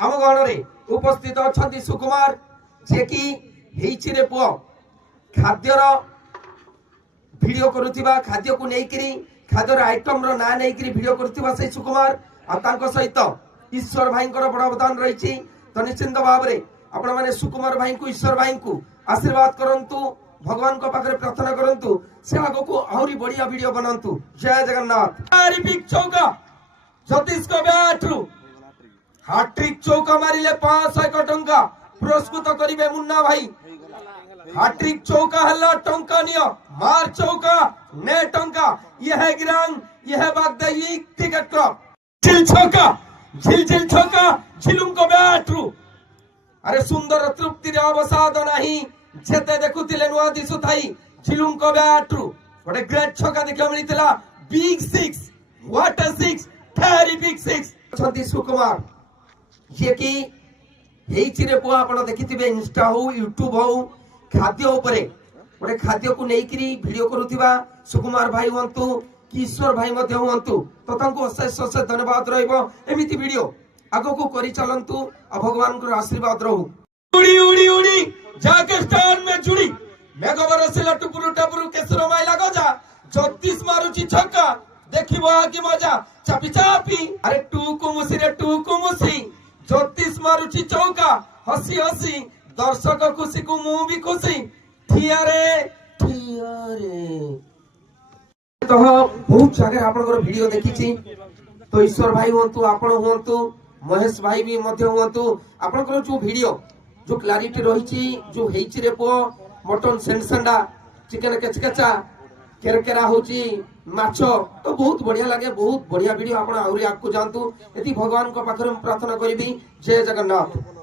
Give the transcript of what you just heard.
आम गहन उपस्थित अच्छा सुकुमार जे कि हेछि रे पुओ खाद्यर वीडियो करुवा खाद्य को लेकिन खाद्यर आइटम रो ना नहीं वीडियो करुवा से सुकुमार आ सहित ईश्वर भाई बड़ अवदान रही। तो निश्चिंत भाव में आपण मैंने सुकुमार भाई को ईश्वर भाई को आशीर्वाद करंतु भगवान को पाखरे प्रार्थना करंतु से आगो को आहरी बढ़िया वीडियो बनांतु। जय जगन्नाथ। चौका जतीश को बैट रु हाट्रिक चौका मारिले 500 टंका पुरस्कृत करिवे मुन्ना भाई। हाट्रिक चौका हल्ला टंका नियो मार चौका ने टंका यह गिरांग यह बागदई टिकट क्लब झिल चौका झिल चौका झिलुम को बैट रु अरे सुंदर तृप्ति रे अवसाद नहीं जेते देखुतिले नुआ दिसुथाई झिलुम को बैट रु गोटे ग्रेट छक्का देखा मिलितला big six what a six very big six छंती सुकुमार ये कि हेछि रे पुआ आपण देखिथिबे इंस्टा हो यूट्यूब हो खाद्य उपरे गोटे खाद्य को लेकिन वीडियो करुवा सुकुमार भाई हूँ किशोर भाई हूँ तो अशेष अशेष धन्यवाद रमिति वीडियो आगो को करी चलंतु भगवान को आशीर्वाद रहू। उड़ी उड़ी उड़ी जाके स्टार में जुड़ी मेघ बरसिला टुपुरु टपुरु केसर माइला गजा जतीश मारुची छक्का देखिबो आ की मजा चापी चापी अरे टू कुमुसी रे टू कुमुसी जतीश मारुची चौका हसी हसी दर्शक खुशी को मु भी खुशी ठियारे तो बहुत जगह आपनकर वीडियो देखिछि तो ईश्वर भाई हंतु आपण हंतु महेश भाई भी मध्य हंतु आपनकर जो वीडियो जो क्लैरिटी रहिछि जो हेछि रे पो मटन सेंसंडा चिकन केचकेचा केरकेरा होची माछो तो बहुत बढ़िया लगे बहुत बढ़िया वीडियो आपण आउरी आगु जानतु एति भगवान को पाखरे प्रार्थना करिबी। जय जगन्नाथ।